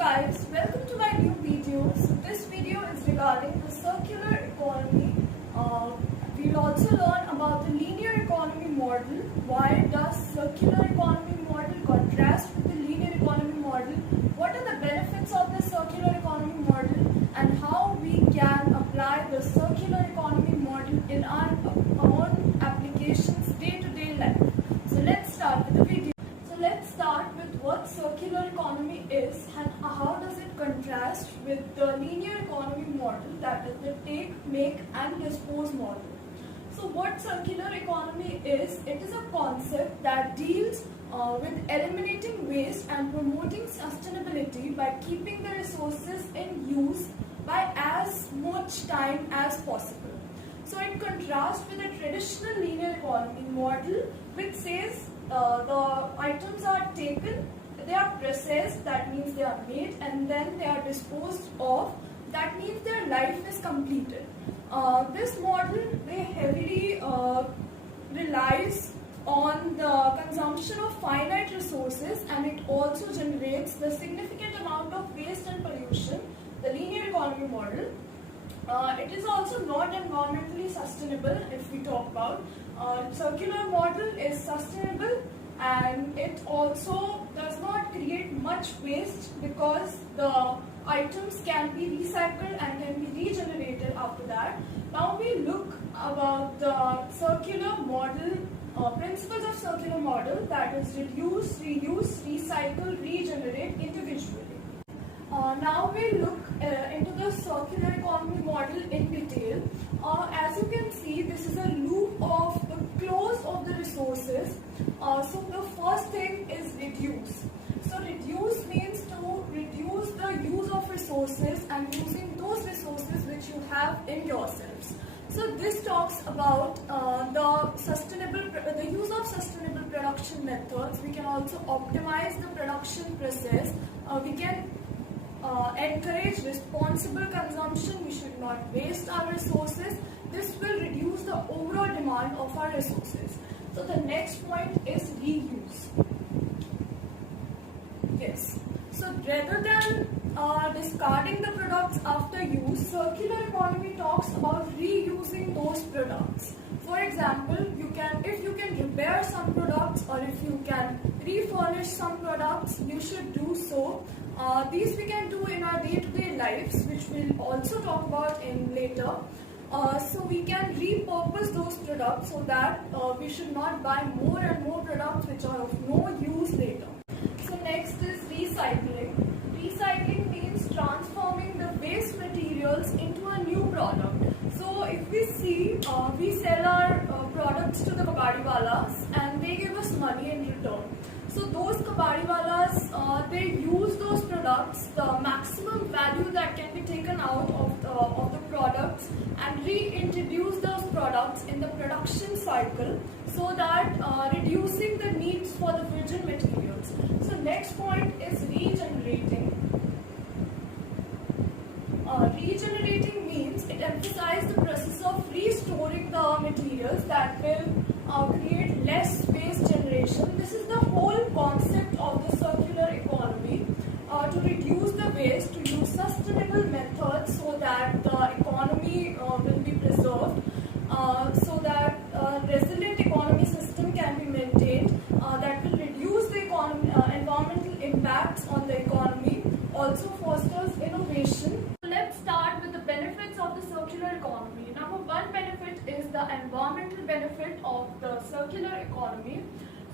guys, welcome to my new video. So this video is regarding the circular economy. We'll also learn about the linear economy model. Why does circular economy model contrast with the linear economy model? What are the benefits of the circular economy model and how we can apply the circular economy model in our own applications day-to-day life. So let's start with the video. Let's start with what circular economy is and how does it contrast with the linear economy model, that is the take, make and dispose model. So what circular economy is, it is a concept that deals with eliminating waste and promoting sustainability by keeping the resources in use by as much time as possible. So it contrasts with the traditional linear economy model, which says the items are taken, they are processed, that means they are made, and then they are disposed of, that means their life is completed. This model very heavily relies on the consumption of finite resources, and it also generates the significant amount of waste and pollution, the linear economy model. It is also not environmentally sustainable. If we talk about circular model is sustainable, and it also does not create much waste because the items can be recycled and can be regenerated after that. Now we look about the circular model, principles of circular model, that is reduce, reuse, recycle, regenerate individually. Now we look into the circular economy model in detail. As you can see, this is a loop of the close of the resources. So the first thing is reduce. So reduce means to reduce the use of resources and using those resources which you have in yourselves. So this talks about the use of sustainable production methods. We can also optimize the production process. We can encourage responsible consumption. We should not waste our resources. This will reduce the overall demand of our resources. So the next point is reuse. Yes. So rather than discarding the products after use, circular economy talks about reusing those products. For example, if you can repair some products or if you can refurnish some products, you should do so. These we can do in our day-to-day lives, which we'll also talk about in later. So we can repurpose those products so that we should not buy more and more products which are of no use later. So next is recycling. Recycling means transforming the waste materials into a new product. So if we see, we sell our products to the kabadiwalas and they give us money in return. So those kabadiwalas, they use those products, the maximum value that can be taken out of the products, and reintroduce those products in the production cycle, so that reducing the needs for the virgin materials. So next point is regenerating. Regenerating means it emphasizes the process of restoring the materials that will create less waste generation. This is the whole concept of the circular economy, to reduce the waste, to use sustainable methods so that the economy will be preserved, so that resilient economy system can be maintained, that will reduce the environmental impacts on the economy, also fosters innovation. Let's start with the benefits of the circular economy. Number one benefit is the environmental benefit of the circular economy.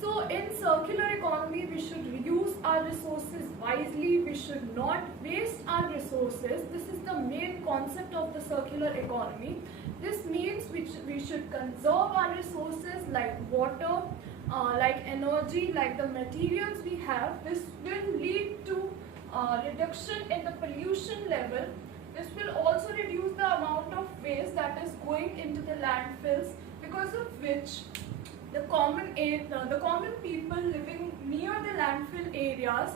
So in circular economy, we should reuse our resources wisely. We should not waste our resources. This is the main concept of the circular economy. This means we should conserve our resources like water, like energy, like the materials we have. This will lead to reduction in the pollution level. This will also reduce the amount of waste that is going into the landfills, because of which the common people living near the landfill areas,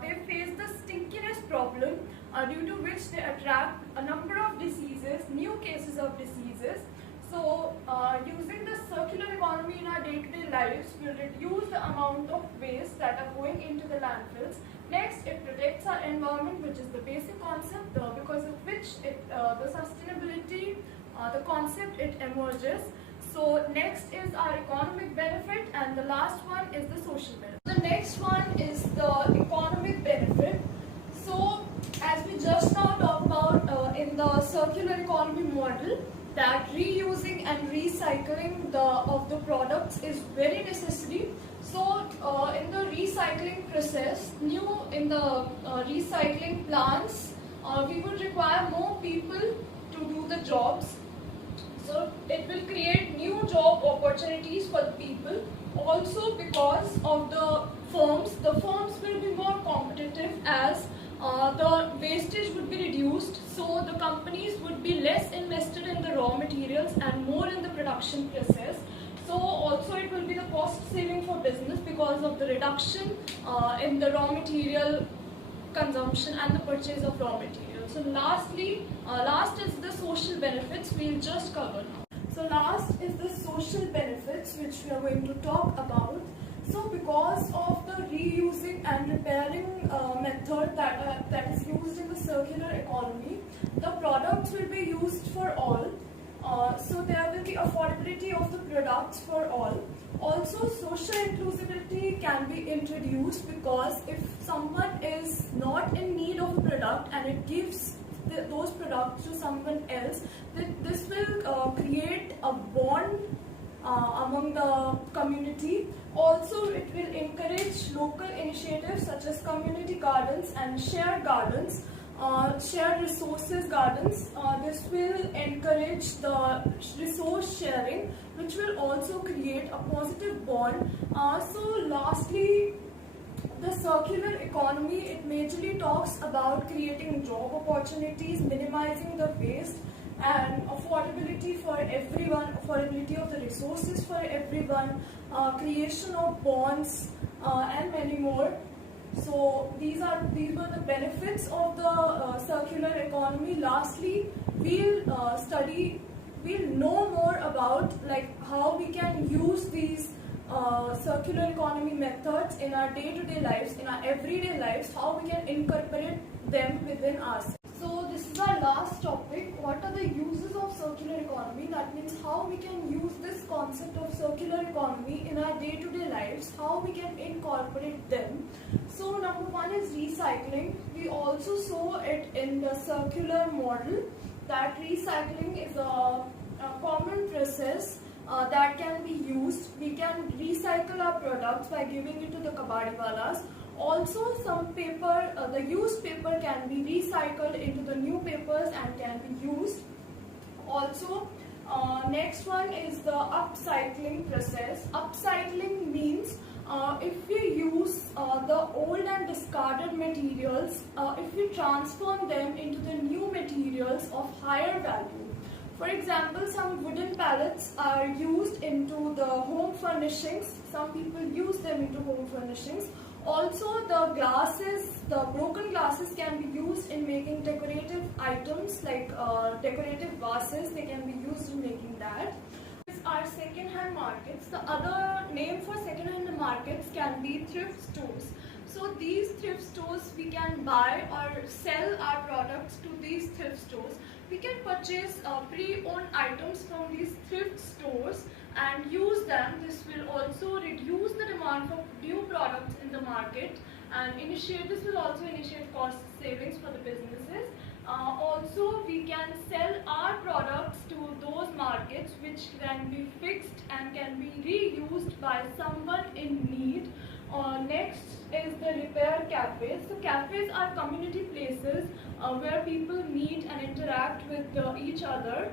they face the stinkiness problem, due to which they attract a number of diseases, new cases of diseases. So using the circular economy in our day-to-day lives will reduce the amount of waste that are going into the landfills. Next, it protects our environment. environment, which is the basic concept because of which the sustainability, the concept, it emerges. So next is our economic benefit, and the last one is the social benefit. The next one is the economic benefit. So as we just now talked about in the circular economy model, that reusing and recycling of the products is very necessary. So in the recycling process, in the recycling plants, we would require more people to do the jobs. So it will create new job opportunities for the people. Also because of the firms will be more competitive as the wastage would be reduced, so the companies would be less invested in the raw materials and more in the production process. So also it will be the cost saving for business because of the reduction in the raw material consumption and the purchase of raw materials. So last is the social benefits we'll just cover now. So last is the social benefits which we are going to talk about. So because of the reusing and repairing method that is used in the circular economy, the products will be used for all. So there will be affordability of the products for all. Also social inclusivity can be introduced, because if someone is not in need of a product and it gives those products to someone else, this will create a bond among the community. Also it will encourage local initiatives such as community gardens and shared gardens, shared resources gardens. This will encourage the resource sharing, which will also create a positive bond. So lastly, the circular economy, it majorly talks about creating job opportunities, minimizing the waste, and affordability for everyone, affordability of the resources for everyone, creation of bonds, and many more. So these were the benefits of the circular economy. Lastly, we'll know more about how we can use these circular economy methods in our day-to-day lives, in our everyday lives, how we can incorporate them within ourselves. So this is our last topic. What are the uses of circular economy? That means how we can use this concept of circular economy in our day-to-day lives, how we can incorporate them. So number one is recycling. We also saw it in the circular model that recycling is a common process that can be used. We can recycle our products by giving it to the kabadiwalas. Also, some paper, the used paper can be recycled into the new papers and can be used. Also, next one is the upcycling process. Upcycling means if we use the old and discarded materials, if we transform them into the new materials of higher value. For example, some wooden pallets are used into the home furnishings. Some people use them into home furnishings. Also, the glasses, the broken glasses can be used in making decorative items like decorative vases. They can be used in making that. These are second-hand markets. The other name for second-hand markets can be thrift stores. So these thrift stores, we can buy or sell our products to these thrift stores. We can purchase pre-owned items from these thrift stores and use them. This will also reduce the demand for new products in the market, and this will also initiate cost savings for the businesses. Also, we can sell our products to those markets which can be fixed and can be reused by someone in need. Next is the repair cafes. So cafes are community places where people meet and interact with each other.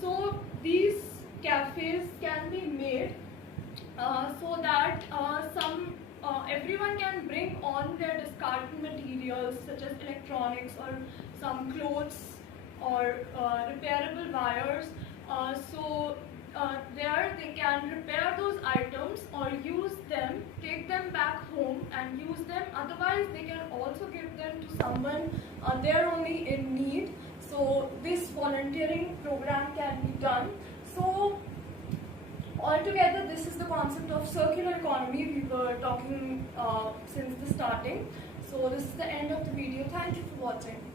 So these cafes can be made so that everyone can bring on their discarded materials such as electronics or some clothes or repairable wires. There they can repair those items or use them, take them back home and use them. Otherwise, they can also give them to someone they're only in need. So this volunteering program can be done. So altogether, this is the concept of circular economy we were talking since the starting. So this is the end of the video. Thank you for watching.